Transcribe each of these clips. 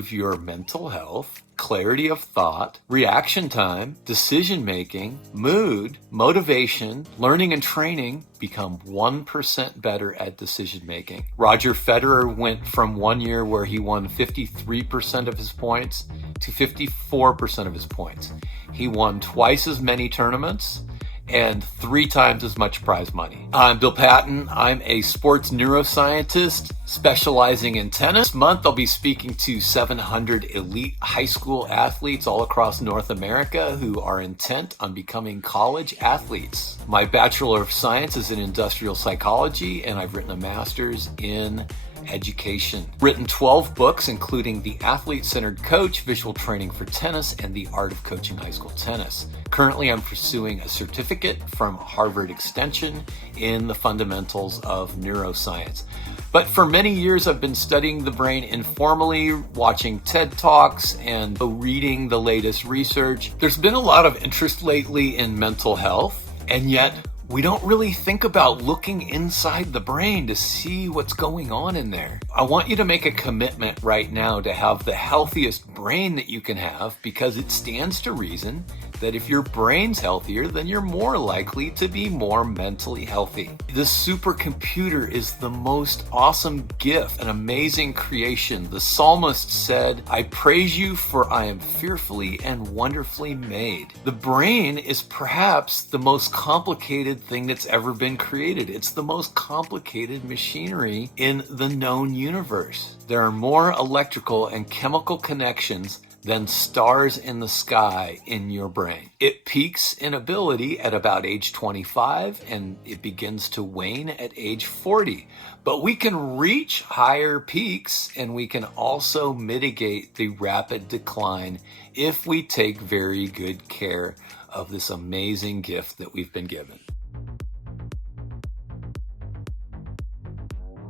improve your mental health, clarity of thought, reaction time, decision-making, mood, motivation, learning and training. Become 1% better at decision-making. Roger Federer went from 1 year where he won 53% of his points to 54% of his points. He won twice as many tournaments and 3 times as much prize money. I'm Bill Patton. I'm a sports neuroscientist specializing in tennis. This month, I'll be speaking to 700 elite high school athletes all across North America who are intent on becoming college athletes. My Bachelor of Science is in industrial psychology, and I've written a master's in education. Written 12 books, including The Athlete-Centered Coach, Visual Training for Tennis, and The Art of Coaching High School Tennis. Currently, I'm pursuing a certificate from Harvard Extension in the fundamentals of neuroscience. But for many years, I've been studying the brain informally, watching TED Talks, and reading the latest research. There's been a lot of interest lately in mental health, and yet we don't really think about looking inside the brain to see what's going on in there. I want you to make a commitment right now to have the healthiest brain that you can have, because it stands to reason that if your brain's healthier, then you're more likely to be more mentally healthy. The supercomputer is the most awesome gift, an amazing creation. The psalmist said, "I praise you, for I am fearfully and wonderfully made." The brain is perhaps the most complicated thing that's ever been created. It's the most complicated machinery in the known universe. There are more electrical and chemical connections than stars in the sky in your brain. It peaks in ability at about age 25, and it begins to wane at age 40. But we can reach higher peaks, and we can also mitigate the rapid decline if we take very good care of this amazing gift that we've been given.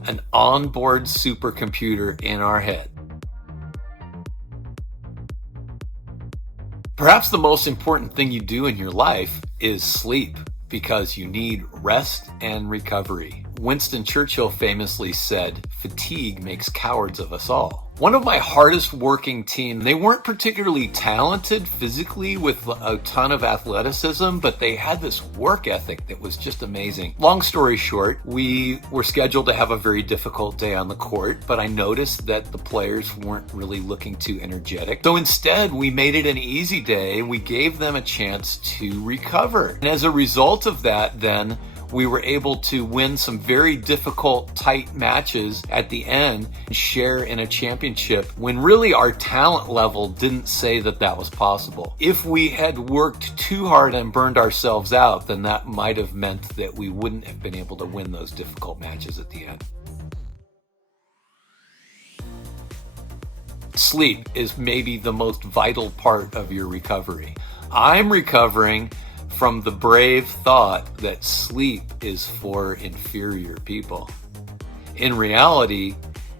An onboard supercomputer in our head. Perhaps the most important thing you do in your life is sleep, because you need rest and recovery. Winston Churchill famously said, "Fatigue makes cowards of us all." One of my hardest working team, they weren't particularly talented physically with a ton of athleticism, but they had this work ethic that was just amazing. Long story short, we were scheduled to have a very difficult day on the court, but I noticed that the players weren't really looking too energetic. So instead, we made it an easy day, and we gave them a chance to recover. And as a result of that, then, we were able to win some very difficult, tight matches at the end and share in a championship when really our talent level didn't say that that was possible. If we had worked too hard and burned ourselves out, then that might have meant that we wouldn't have been able to win those difficult matches at the end. Sleep is maybe the most vital part of your recovery. I'm recovering from the brave thought that sleep is for inferior people. In reality,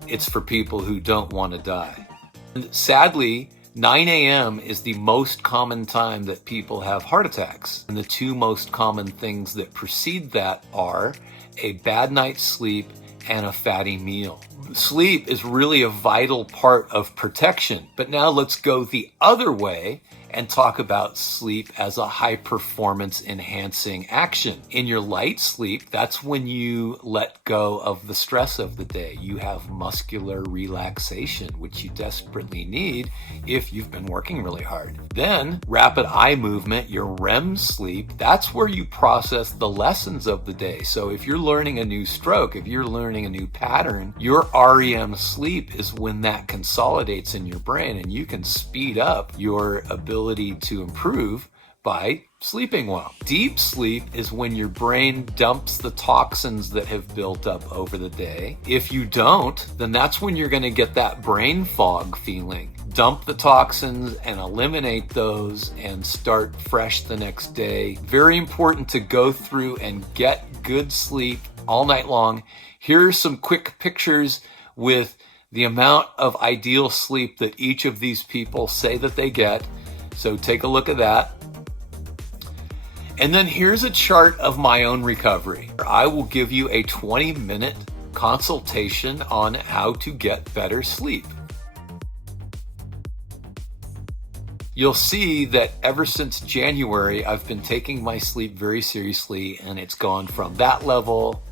it's for people who don't want to die. And sadly, 9 a.m. is the most common time that people have heart attacks. And the 2 most common things that precede that are a bad night's sleep and a fatty meal. Sleep is really a vital part of protection. But now let's go the other way and talk about sleep as a high performance enhancing action. In your light sleep, that's when you let go of the stress of the day. You have muscular relaxation, which you desperately need if you've been working really hard. Then rapid eye movement, your REM sleep, that's where you process the lessons of the day. So if you're learning a new stroke, if you're learning a new pattern, your REM sleep is when that consolidates in your brain, and you can speed up your ability to improve by sleeping well. Deep sleep is when your brain dumps the toxins that have built up over the day. If you don't, then that's when you're going to get that brain fog feeling. Dump the toxins and eliminate those and start fresh the next day. Very important to go through and get good sleep all night long. Here are some quick pictures with the amount of ideal sleep that each of these people say that they get. So take a look at that. And then here's a chart of my own recovery. I will give you a 20-minute consultation on how to get better sleep. you'll see that ever since January, I've been taking my sleep very seriously, and it's gone from that level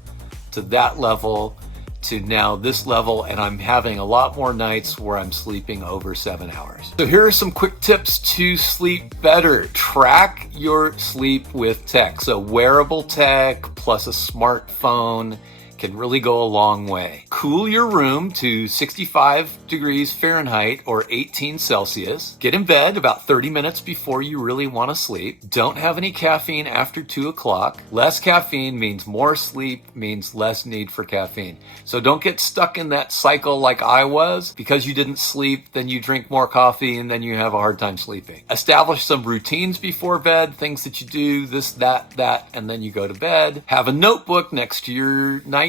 to that level to now this level, and I'm having a lot more nights where I'm sleeping over 7 hours. So here are some quick tips to sleep better. Track your sleep with tech. So wearable tech plus a smartphone can really go a long way. Cool your room to 65 degrees Fahrenheit or 18 Celsius. Get in bed about 30 minutes before you really want to sleep. Don't have any caffeine after 2 o'clock. Less caffeine means more sleep, means less need for caffeine. So don't get stuck in that cycle like I was. Because you didn't sleep, then you drink more coffee and then you have a hard time sleeping. Establish some routines before bed, things that you do, this, that, and then you go to bed. Have a notebook next to your nightstand,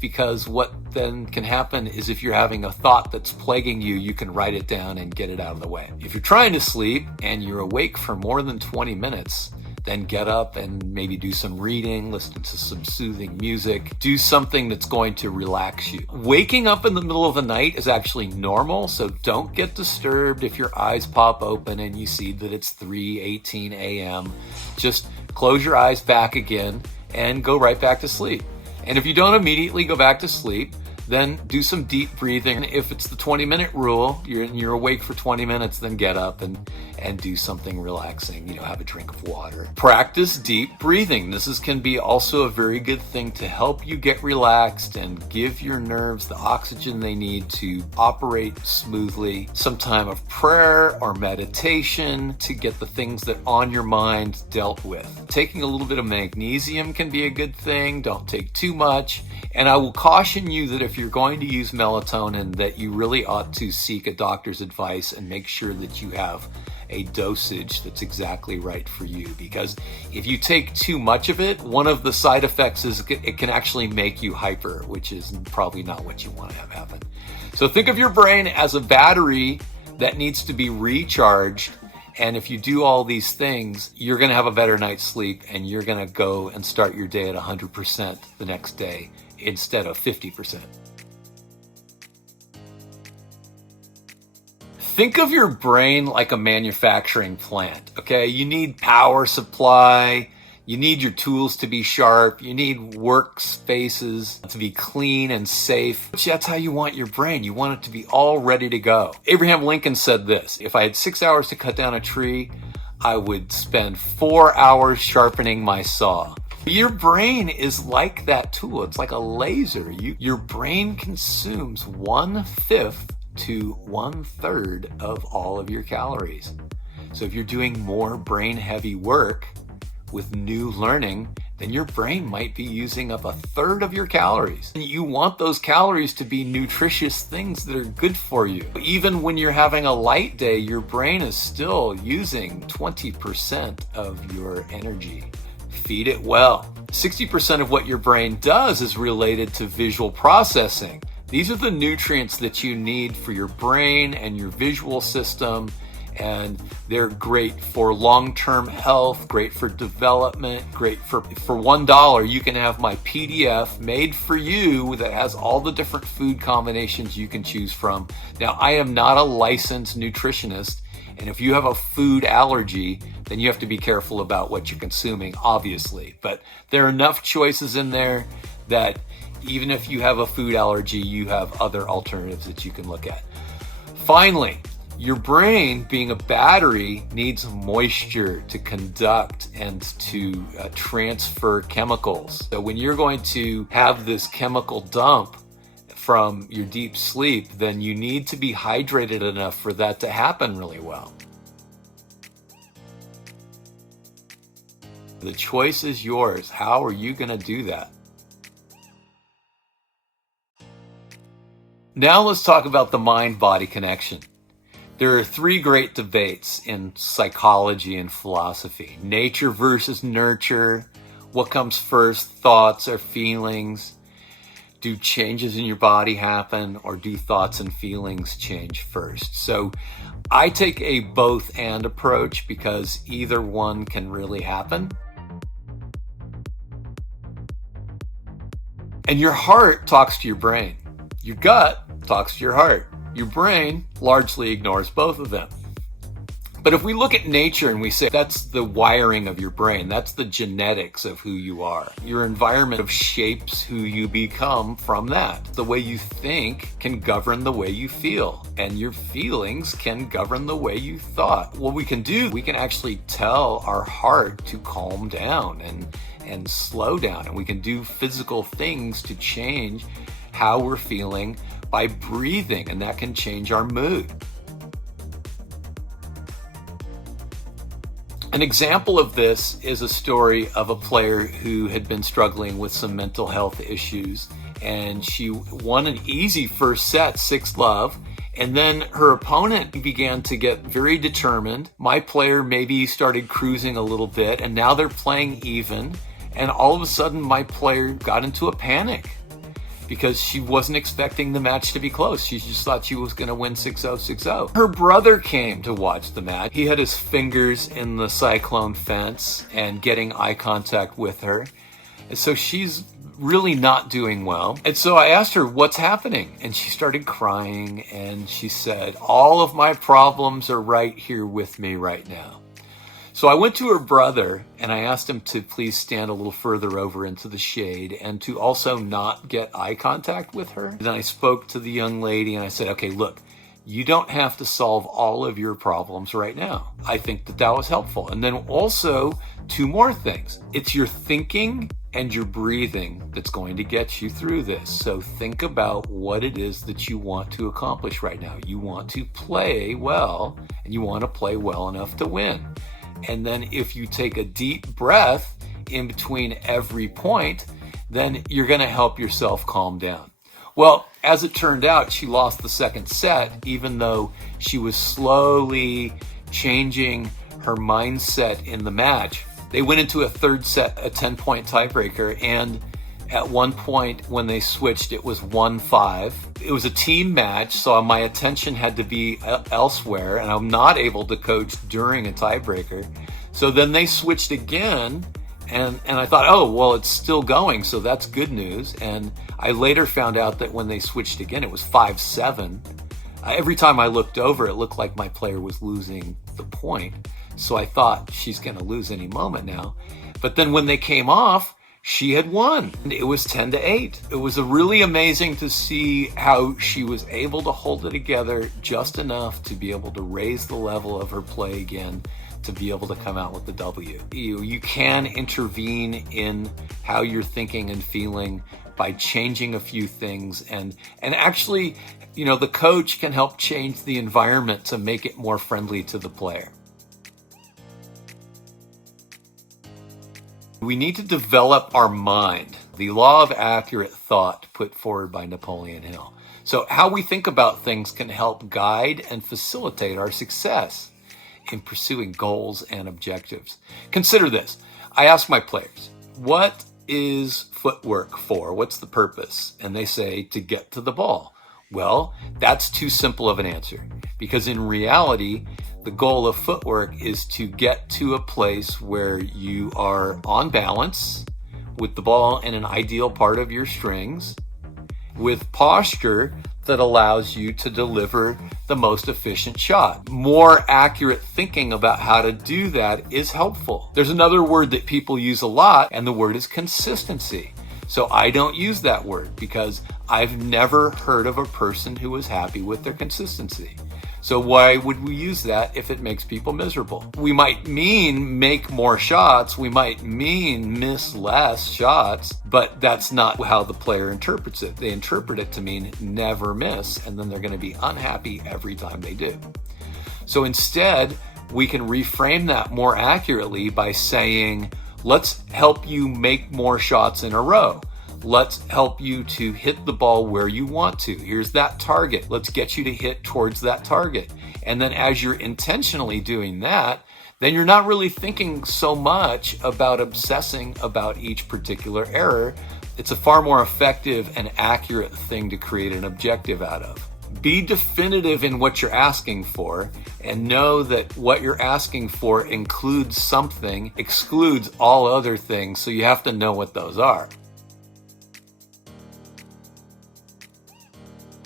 because what then can happen is if you're having a thought that's plaguing you, you can write it down and get it out of the way. If you're trying to sleep and you're awake for more than 20 minutes, then get up and maybe do some reading, listen to some soothing music, do something that's going to relax you. Waking up in the middle of the night is actually normal, so don't get disturbed if your eyes pop open and you see that it's 3:18 a.m. Just close your eyes back again and go right back to sleep. And if you don't immediately go back to sleep, then do some deep breathing. If it's the 20-minute rule, you're awake for 20 minutes, then get up and do something relaxing. Have a drink of water. Practice deep breathing. This can be also a very good thing to help you get relaxed and give your nerves the oxygen they need to operate smoothly. Some time of prayer or meditation to get the things that on your mind dealt with. Taking a little bit of magnesium can be a good thing. Don't take too much. And I will caution you that if you're going to use melatonin, that you really ought to seek a doctor's advice and make sure that you have a dosage that's exactly right for you. Because if you take too much of it, one of the side effects is it can actually make you hyper, which is probably not what you want to have happen. So think of your brain as a battery that needs to be recharged. And if you do all these things, you're going to have a better night's sleep, and you're going to go and start your day at 100% the next day instead of 50%. Think of your brain like a manufacturing plant, okay? You need power supply. You need your tools to be sharp. You need workspaces to be clean and safe. That's how you want your brain. You want it to be all ready to go. Abraham Lincoln said this: if I had 6 hours to cut down a tree, I would spend 4 hours sharpening my saw. Your brain is like that tool. It's like a laser. Your brain consumes 1/5 to 1/3 of all of your calories. So if you're doing more brain heavy work with new learning, then your brain might be using up 1/3 of your calories. And you want those calories to be nutritious things that are good for you. Even when you're having a light day, your brain is still using 20% of your energy. Feed it well. 60% of what your brain does is related to visual processing. These are the nutrients that you need for your brain and your visual system, and they're great for long-term health, great for development, great for $1, you can have my PDF made for you that has all the different food combinations you can choose from. Now, I am not a licensed nutritionist, and if you have a food allergy, then you have to be careful about what you're consuming, obviously. But there are enough choices in there that even if you have a food allergy, you have other alternatives that you can look at. Finally, your brain, being a battery, needs moisture to conduct and to transfer chemicals. So when you're going to have this chemical dump from your deep sleep, then you need to be hydrated enough for that to happen really well. The choice is yours. How are you going to do that? Now let's talk about the mind-body connection. There are 3 great debates in psychology and philosophy: nature versus nurture. What comes first, thoughts or feelings? Do changes in your body happen, or do thoughts and feelings change first? So I take a both and approach because either one can really happen. And your heart talks to your brain. Your gut talks to your heart. Your brain largely ignores both of them. But if we look at nature and we say that's the wiring of your brain, that's the genetics of who you are. Your environment shapes who you become from that. The way you think can govern the way you feel, and your feelings can govern the way you thought. What we can do, we can actually tell our heart to calm down and slow down, and we can do physical things to change how we're feeling by breathing, and that can change our mood. An example of this is a story of a player who had been struggling with some mental health issues, and she won an easy first set, 6-love, and then her opponent began to get very determined. My player maybe started cruising a little bit, and now they're playing even, and all of a sudden my player got into a panic because she wasn't expecting the match to be close. She just thought she was going to win 6-0, 6-0. Her brother came to watch the match. He had his fingers in the cyclone fence and getting eye contact with her. And so she's really not doing well. And so I asked her, what's happening? And she started crying, and she said, all of my problems are right here with me right now. So I went to her brother and I asked him to please stand a little further over into the shade and to also not get eye contact with her. Then I spoke to the young lady and I said, okay, look, you don't have to solve all of your problems right now. I think that was helpful. And then also 2 more things. It's your thinking and your breathing that's going to get you through this. So think about what it is that you want to accomplish right now. You want to play well, and you want to play well enough to win. And then if you take a deep breath in between every point, then you're going to help yourself calm down. Well, as it turned out, she lost the second set, even though she was slowly changing her mindset in the match. They went into a third set, a 10-point tiebreaker, and at one point when they switched, it was 1-5. It was a team match, so my attention had to be elsewhere, and I'm not able to coach during a tiebreaker. So then they switched again, and I thought, oh, well, it's still going, so that's good news. And I later found out that when they switched again, it was 5-7. Every time I looked over, it looked like my player was losing the point. So I thought, she's going to lose any moment now. But then when they came off, she had won. It was 10-8. It was really amazing to see how she was able to hold it together just enough to be able to raise the level of her play again, to be able to come out with the W. You can intervene in how you're thinking and feeling by changing a few things, and actually, the coach can help change the environment to make it more friendly to the player. We need to develop our mind, the law of accurate thought put forward by Napoleon Hill. So how we think about things can help guide and facilitate our success in pursuing goals and objectives. Consider this. I ask my players, what is footwork for? What's the purpose? And they say, to get to the ball. Well, that's too simple of an answer, because in reality, the goal of footwork is to get to a place where you are on balance with the ball in an ideal part of your strings, with posture that allows you to deliver the most efficient shot. More accurate thinking about how to do that is helpful. There's another word that people use a lot, and the word is consistency. So I don't use that word because I've never heard of a person who was happy with their consistency. So why would we use that if it makes people miserable? We might mean make more shots. We might mean miss less shots, but that's not how the player interprets it. They interpret it to mean never miss, and then they're going to be unhappy every time they do. So instead, we can reframe that more accurately by saying, let's help you make more shots in a row. Let's help you to hit the ball where you want to. Here's that target. Let's get you to hit towards that target. And then as you're intentionally doing that, then you're not really thinking so much about obsessing about each particular error. It's a far more effective and accurate thing to create an objective out of. Be definitive in what you're asking for, and know that what you're asking for includes something, excludes all other things, so you have to know what those are.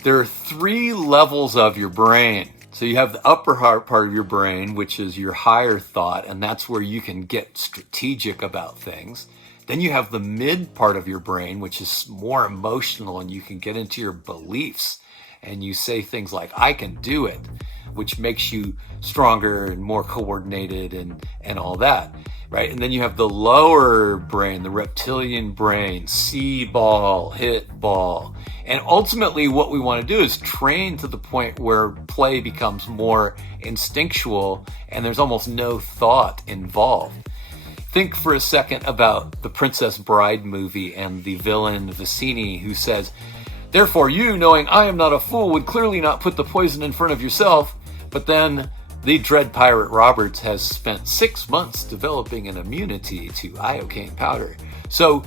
There are 3 levels of your brain. So you have the upper part of your brain, which is your higher thought, and that's where you can get strategic about things. Then you have the mid part of your brain, which is more emotional, and you can get into your beliefs. And you say things like, I can do it, which makes you stronger and more coordinated and all that, right? And then you have the lower brain, the reptilian brain, see ball, hit ball. And ultimately what we want to do is train to the point where play becomes more instinctual and there's almost no thought involved. Think for a second about the Princess Bride movie and the villain Vicini who says, therefore you, knowing I am not a fool, would clearly not put the poison in front of yourself. But then the dread pirate Roberts has spent 6 months developing an immunity to iocane powder. So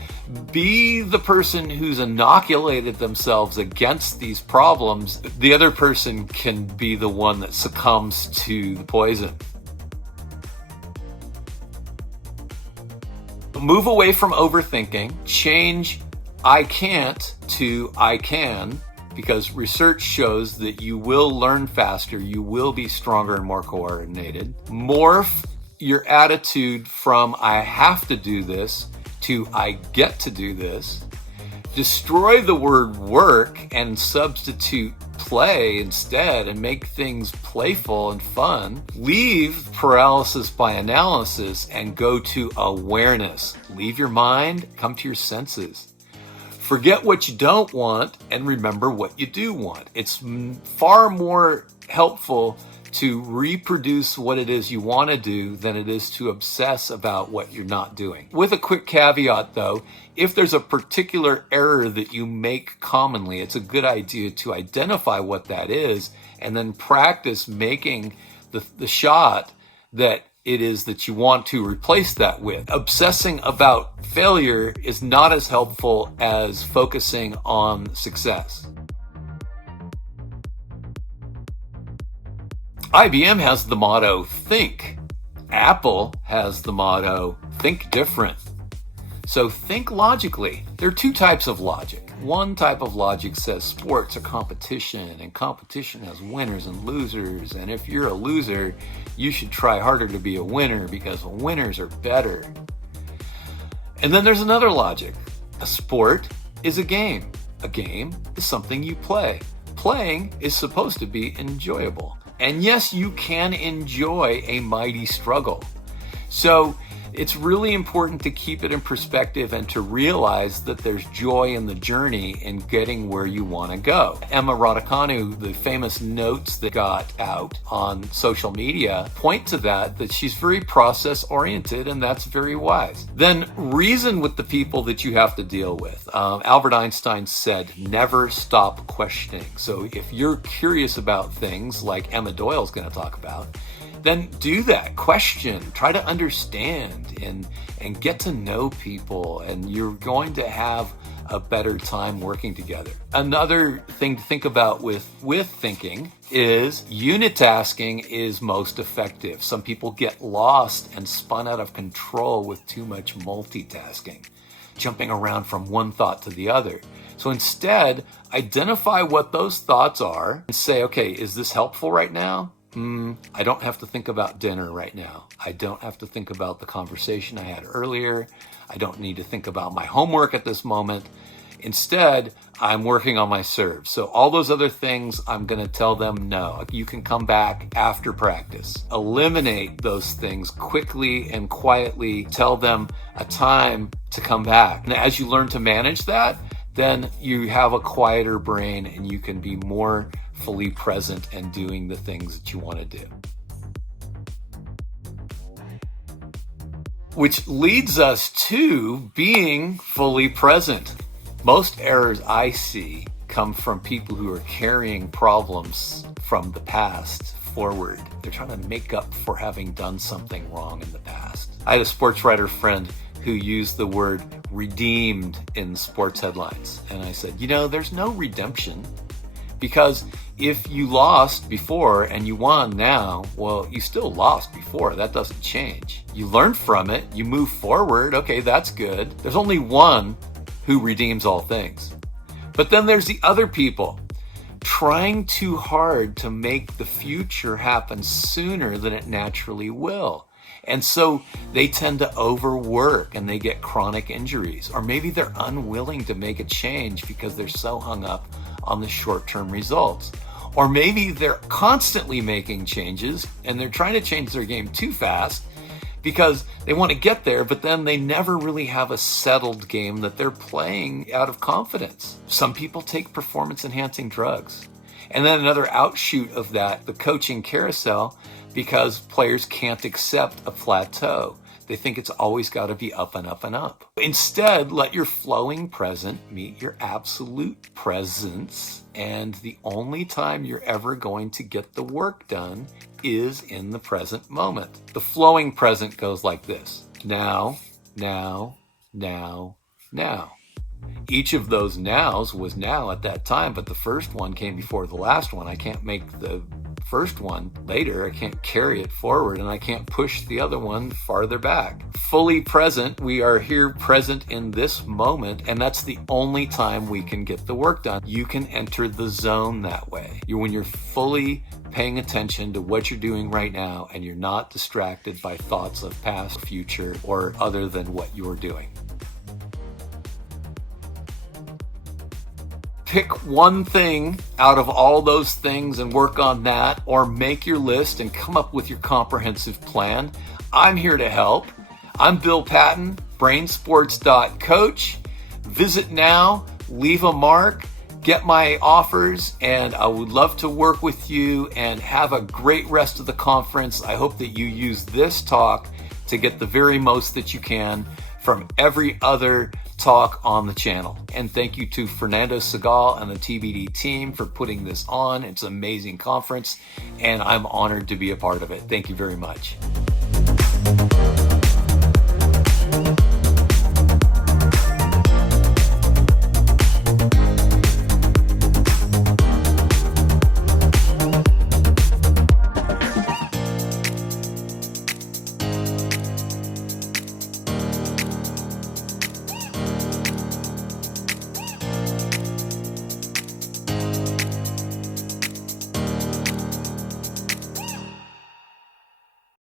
be the person who's inoculated themselves against these problems. The other person can be the one that succumbs to the poison. Move away from overthinking, change I can't to I can, because research shows that you will learn faster, you will be stronger and more coordinated. Morph your attitude from I have to do this to I get to do this. Destroy the word work and substitute play instead and make things playful and fun. Leave paralysis by analysis and go to awareness. Leave your mind, come to your senses. Forget what you don't want and remember what you do want. It's far more helpful to reproduce what it is you want to do than it is to obsess about what you're not doing. With a quick caveat though, if there's a particular error that you make commonly, it's a good idea to identify what that is and then practice making the shot that it is that you want to replace that with. Obsessing about failure is not as helpful as focusing on success. IBM has the motto, think. Apple has the motto, think different. So think logically. There are two types of logic. One type of logic says sports are competition, and competition has winners and losers, and if you're a loser, you should try harder to be a winner because winners are better. And then there's another logic. A sport is a game. A game is something you play. Playing is supposed to be enjoyable. And yes, you can enjoy a mighty struggle. So it's really important to keep it in perspective and to realize that there's joy in the journey in getting where you want to go. Emma Raducanu, the famous notes that got out on social media, point to that she's very process oriented, and that's very wise. Then reason with the people that you have to deal with. Albert Einstein said, never stop questioning. So if you're curious about things like Emma Doyle's going to talk about, then do that. Question, try to understand and get to know people, and you're going to have a better time working together. Another thing to think about with thinking is unitasking is most effective. Some people get lost and spun out of control with too much multitasking, jumping around from one thought to the other. So instead, identify what those thoughts are and say, okay, is this helpful right now? I don't have to think about dinner right now. I don't have to think about the conversation I had earlier. I don't need to think about my homework at this moment. Instead, I'm working on my serve. So all those other things, I'm going to tell them no. You can come back after practice. Eliminate those things quickly and quietly. Tell them a time to come back. And as you learn to manage that, then you have a quieter brain and you can be more fully present and doing the things that you want to do. Which leads us to being fully present. Most errors I see come from people who are carrying problems from the past forward. They're trying to make up for having done something wrong in the past. I had a sports writer friend who used the word redeemed in sports headlines. And I said, there's no redemption. Because if you lost before and you won now, well, you still lost before. That doesn't change. You learn from it. You move forward. Okay, that's good. There's only one who redeems all things. But then there's the other people trying too hard to make the future happen sooner than it naturally will. And so they tend to overwork and they get chronic injuries, or maybe they're unwilling to make a change because they're so hung up on the short-term results. Or maybe they're constantly making changes and they're trying to change their game too fast because they want to get there, but then they never really have a settled game that they're playing out of confidence. Some people take performance-enhancing drugs. And then another outshoot of that, the coaching carousel, because players can't accept a plateau. They think it's always got to be up and up and up. Instead, let your flowing present meet your absolute presence. And the only time you're ever going to get the work done is in the present moment. The flowing present goes like this. Now, now, now, now. Each of those nows was now at that time, but the first one came before the last one. I can't make the first one later. I can't carry it forward, and I can't push the other one farther back. Fully present, we are here present in this moment, and that's the only time we can get the work done. You can enter the zone that way. When you're fully paying attention to what you're doing right now, and you're not distracted by thoughts of past, future, or other than what you're doing. Pick one thing out of all those things and work on that, or make your list and come up with your comprehensive plan. I'm here to help. I'm Bill Patton, brainsports.coach. Visit now, leave a mark, get my offers, and I would love to work with you, and have a great rest of the conference. I hope that you use this talk to get the very most that you can from every other talk on the channel. And thank you to Fernando Segal and the TBD team for putting this on. It's an amazing conference, and I'm honored to be a part of it. Thank you very much.